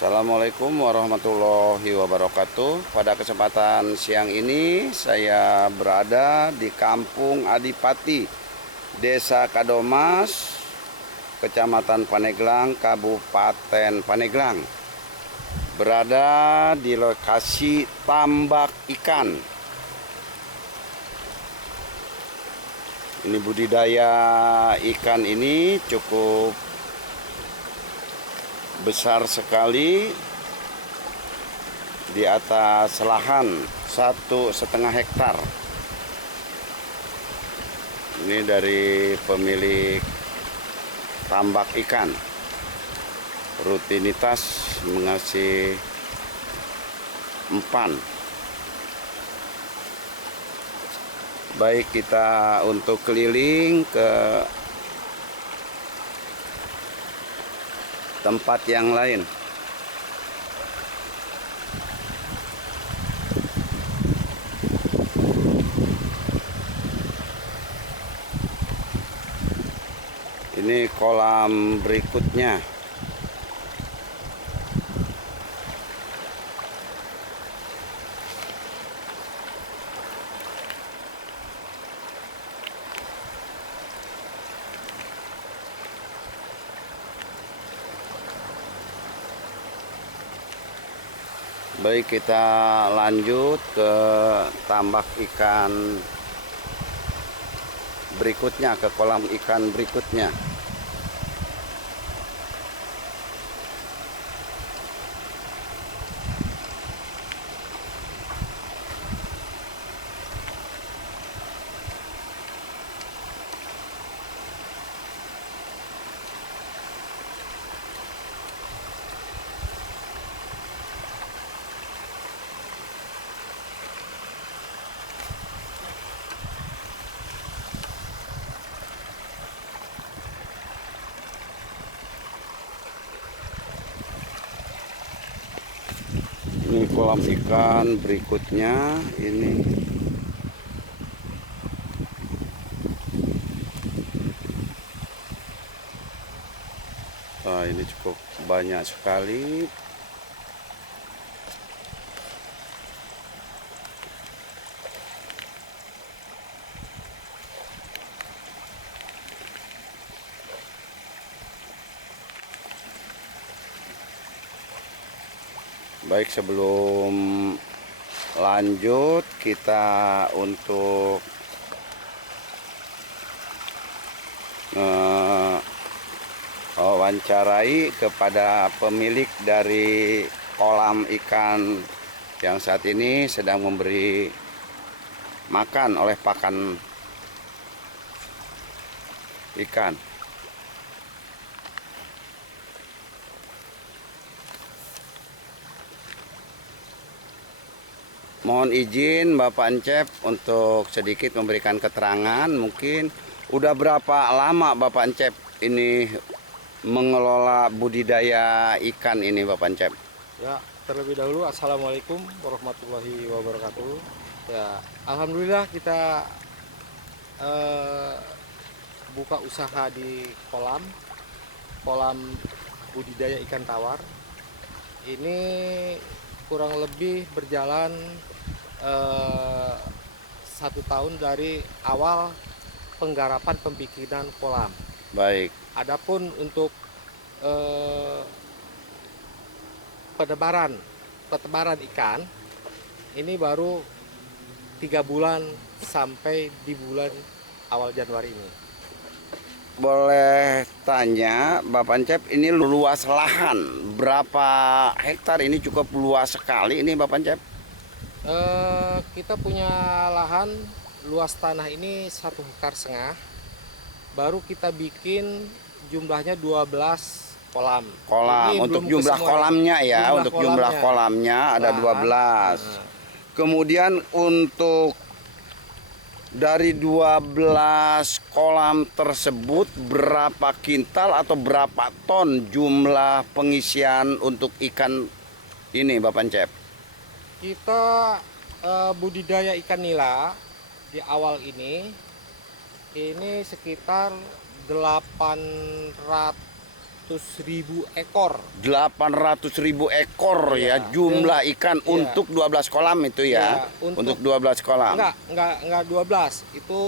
Assalamualaikum warahmatullahi wabarakatuh. Pada kesempatan siang ini saya berada di Kampung Adipati, Desa Kadomas, Kecamatan Paneglang, Kabupaten Paneglang. Berada di lokasi tambak ikan. Ini budidaya ikan ini cukup besar sekali, di atas lahan 1,5 hektar. Ini dari pemilik tambak ikan, rutinitas mengasih umpan. Baik, kita untuk keliling ke tempat yang lain. Ini kolam berikutnya. Baik, kita lanjut ke tambak ikan berikutnya, ke kolam ikan berikutnya. Ini kolam ikan berikutnya ini. Ini cukup banyak sekali. Baik, sebelum lanjut kita untuk wawancarai kepada pemilik dari kolam ikan yang saat ini sedang memberi makan oleh pakan ikan. Mohon izin Bapak Encep untuk sedikit memberikan keterangan. Mungkin udah berapa lama Bapak Encep ini mengelola budidaya ikan ini, Bapak Encep? Ya, terlebih dahulu Assalamualaikum warahmatullahi wabarakatuh. Ya, alhamdulillah kita buka usaha di kolam budidaya ikan tawar. Ini kurang lebih berjalan 1 tahun dari awal penggarapan pembikinan kolam. Baik. Adapun untuk petebaran ikan ini baru 3 bulan sampai di bulan awal Januari ini. Boleh tanya Bapak Encep, ini luas lahan berapa hektar? Ini cukup luas sekali ini Bapak Encep. Kita punya lahan luas tanah ini 1,5 hektar. Baru kita bikin jumlahnya 12 kolam. Ini Untuk jumlah kolamnya ya, untuk jumlah kolamnya ada 12. Kemudian untuk dari 12 kolam tersebut berapa kintal atau berapa ton jumlah pengisian untuk ikan ini Bapak Encep? Kita budidaya ikan nila di awal ini sekitar 800 800.000 ekor. 800.000 ekor ya, Iya. jumlah ikan Iya. untuk 12 kolam itu ya. Iya, untuk 12 kolam. Enggak 12, itu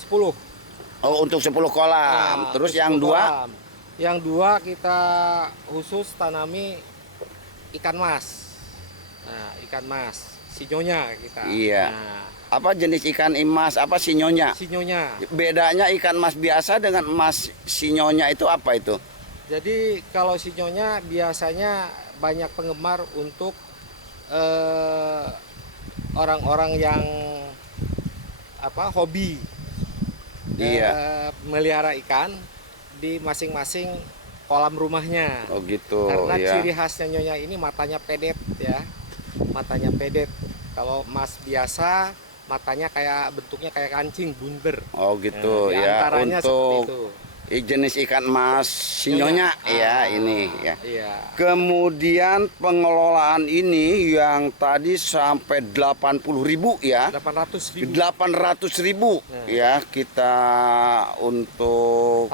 10. Oh, untuk 10 kolam. Nah, Terus untuk yang 10 dua kolam. Yang dua kita khusus tanami ikan mas. Nah, ikan mas, sinyonya kita. Iya. Nah, apa jenis ikan emas, apa sinyonya? sinyonya. Bedanya ikan mas biasa dengan emas sinyonya itu apa itu? Jadi kalau sinyonya biasanya banyak penggemar untuk orang-orang yang hobi melihara ikan di masing-masing kolam rumahnya. Oh gitu Karena ya. ciri khasnya nyonya ini matanya pedet ya, matanya pedet. Kalau emas biasa matanya bentuknya kayak kancing bunder. Oh gitu Nah, di ya. antaranya seperti itu. Untuk jenis ikan emas sinyonya ya ini ya. Iya. Kemudian pengelolaan ini yang tadi sampai 80.000 ya. 800.000 800.000 ya kita untuk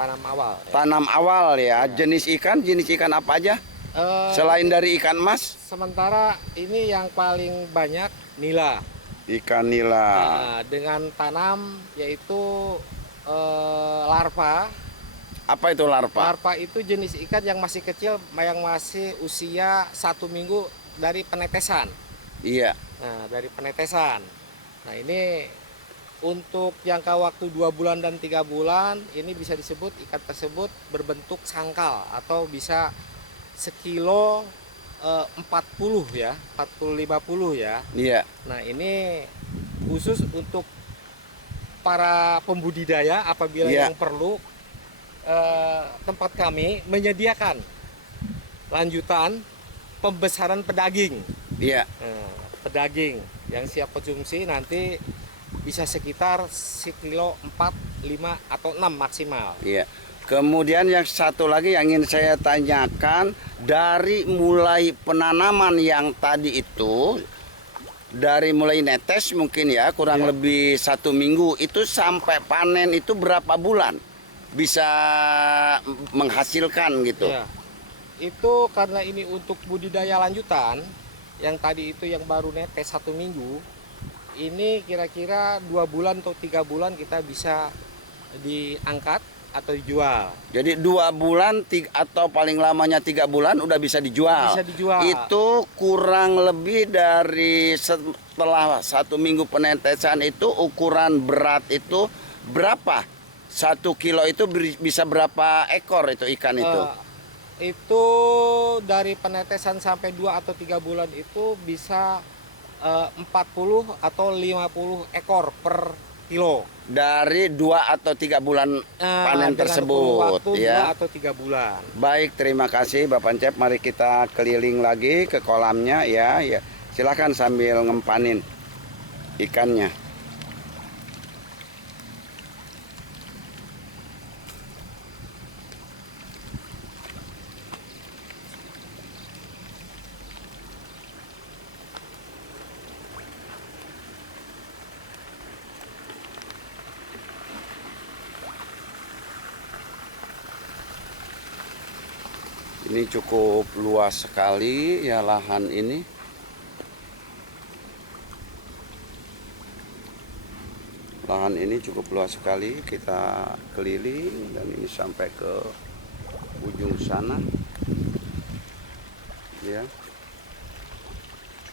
tanam awal. ya. Jenis ikan apa aja selain dari ikan emas? Sementara ini yang paling banyak nila. Ikan nila. Nah, dengan tanam yaitu larva. Apa itu larva? Larva itu jenis ikan yang masih kecil, yang masih usia 1 minggu dari penetesan. Iya. Nah, dari penetesan. Nah, ini untuk jangka waktu 2 bulan dan 3 bulan, ini bisa disebut ikan tersebut berbentuk sangkal atau bisa sekilo 40 ya, 40-50 ya. Iya. Nah, ini khusus untuk para pembudidaya apabila yang perlu, tempat kami menyediakan lanjutan pembesaran pedaging. Iya. Pedaging yang siap konsumsi nanti bisa sekitar sekilo 4, 5 atau 6 maksimal. Iya. Kemudian yang satu lagi yang ingin saya tanyakan, dari mulai penanaman yang tadi itu, dari mulai netes mungkin ya kurang lebih 1 minggu, itu sampai panen itu berapa bulan bisa menghasilkan gitu? Ya. Itu karena ini untuk budidaya lanjutan, yang tadi itu yang baru netes 1 minggu, ini kira-kira 2 bulan atau 3 bulan kita bisa diangkat atau dijual. Jadi 2 bulan atau paling lamanya 3 bulan udah bisa dijual. Bisa dijual. Itu kurang lebih dari setelah 1 minggu penetesan itu ukuran berat itu berapa? 1 kilo itu bisa berapa ekor itu ikan itu? Itu dari penetesan sampai 2 atau 3 bulan itu bisa 40 atau 50 ekor per kilo. Dari 2 atau 3 bulan panen tersebut waktu ya. 2 atau 3 bulan. Baik, terima kasih Bapak Cep. Mari kita keliling lagi ke kolamnya ya. Silakan sambil ngempanin ikannya. Ini cukup luas sekali ya lahan ini. Lahan ini cukup luas sekali, kita keliling dan ini sampai ke ujung sana. Ya.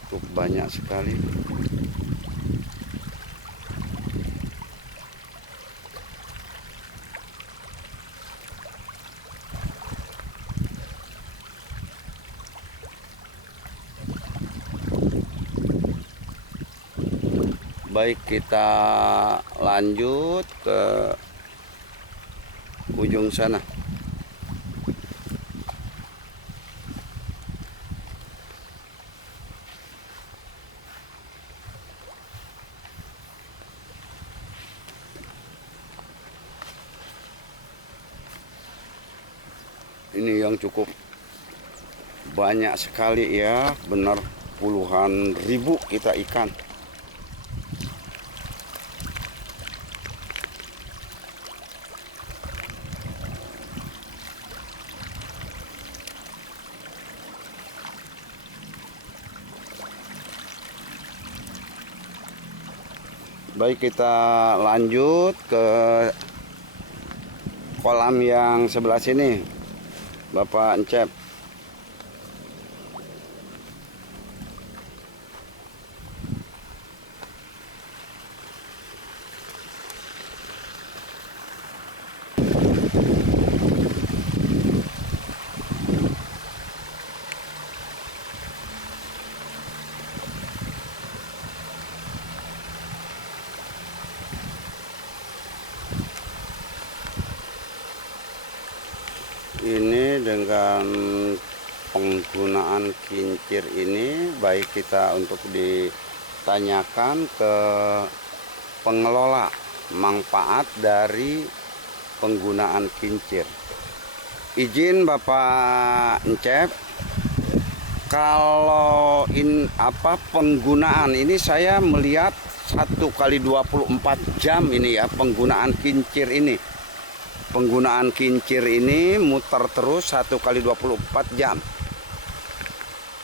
Cukup banyak sekali. Baik, kita lanjut ke ujung sana. Ini yang cukup banyak sekali ya, benar puluhan ribu kita ikan. Baik, kita lanjut ke kolam yang sebelah sini, Bapak Encep. Ini dengan penggunaan kincir ini baik kita untuk ditanyakan ke pengelola manfaat dari penggunaan kincir. Izin Bapak Encep, kalau penggunaan ini saya melihat 1 kali 24 jam ini ya penggunaan kincir ini. Penggunaan kincir ini muter terus 1 kali 24 jam.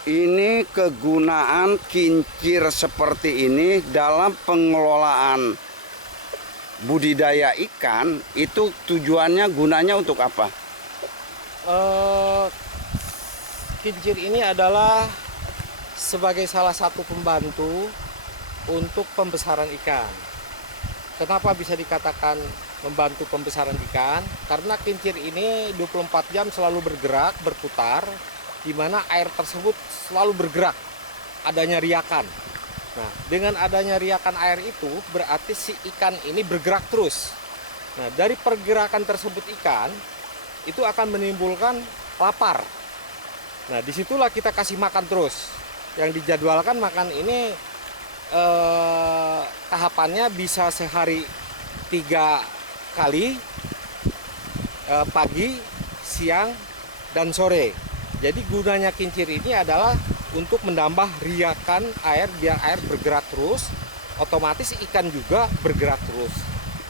Ini kegunaan kincir seperti ini dalam pengelolaan budidaya ikan itu tujuannya gunanya untuk apa? Kincir ini adalah sebagai salah satu pembantu untuk pembesaran ikan. Kenapa bisa dikatakan membantu pembesaran ikan? Karena kincir ini 24 jam selalu bergerak, berputar, di mana air tersebut selalu bergerak, adanya riakan. Nah, dengan adanya riakan air itu berarti si ikan ini bergerak terus. Nah, dari pergerakan tersebut ikan itu akan menimbulkan lapar. Nah, disitulah kita kasih makan terus. Yang dijadwalkan makan ini tahapannya bisa sehari 3 kali, pagi, siang, dan sore. Jadi gunanya kincir ini adalah untuk menambah riakan air biar air bergerak terus, otomatis ikan juga bergerak terus.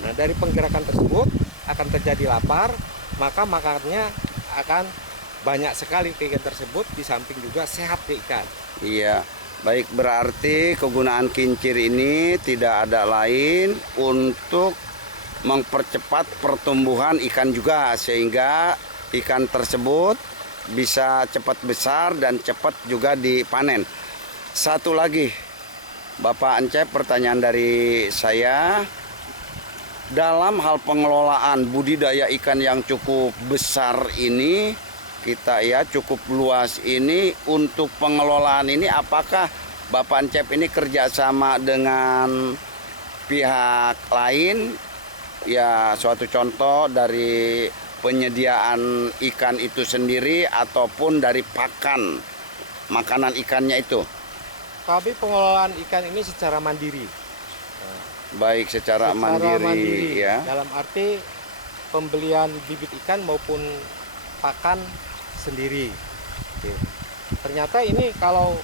Nah, dari penggerakan tersebut akan terjadi lapar, maka makannya akan banyak sekali ke ikan tersebut, di samping juga sehat ke ikan. Iya, baik, berarti kegunaan kincir ini tidak ada lain untuk mempercepat pertumbuhan ikan juga, sehingga ikan tersebut bisa cepat besar dan cepat juga dipanen. Satu lagi, Bapak Encep, pertanyaan dari saya, dalam hal pengelolaan budidaya ikan yang cukup besar ini, kita ya cukup luas ini, untuk pengelolaan ini apakah Bapak Encep ini kerjasama dengan pihak lain? Ya, suatu contoh dari penyediaan ikan itu sendiri ataupun dari pakan makanan ikannya itu. Kami pengelolaan ikan ini secara mandiri. Baik, secara mandiri ya. Dalam arti pembelian bibit ikan maupun pakan sendiri. Oke. Ternyata ini kalau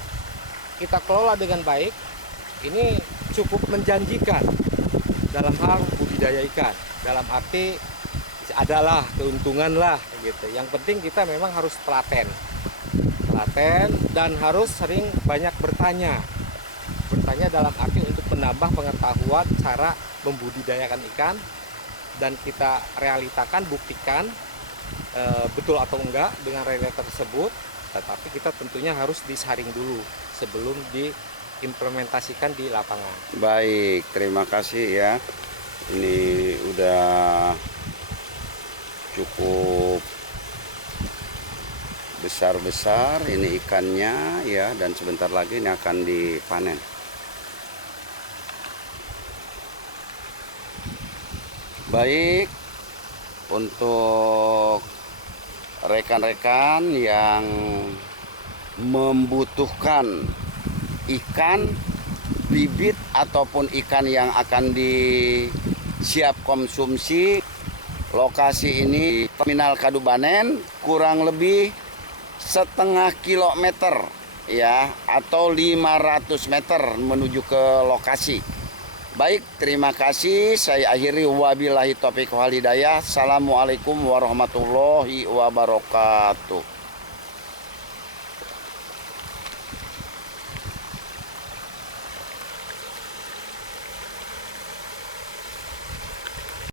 kita kelola dengan baik, ini cukup menjanjikan dalam hal budidaya ikan. Dalam arti adalah keuntungan lah gitu. Yang penting kita memang harus telaten dan harus sering banyak bertanya dalam arti untuk menambah pengetahuan cara membudidayakan ikan, dan kita realitakan, buktikan betul atau enggak dengan realita tersebut. Tetapi kita tentunya harus disaring dulu sebelum diimplementasikan di lapangan. Baik, terima kasih ya. Ini udah cukup besar-besar ini ikannya ya, dan sebentar lagi ini akan dipanen. Baik, untuk rekan-rekan yang membutuhkan ikan bibit ataupun ikan yang akan disiap konsumsi, lokasi ini Terminal Kadubanen, kurang lebih setengah kilometer ya, atau 500 meter menuju ke lokasi. Baik, terima kasih. Saya akhiri, wabillahi taufiq wal hidayah. Assalamualaikum warahmatullahi wabarakatuh.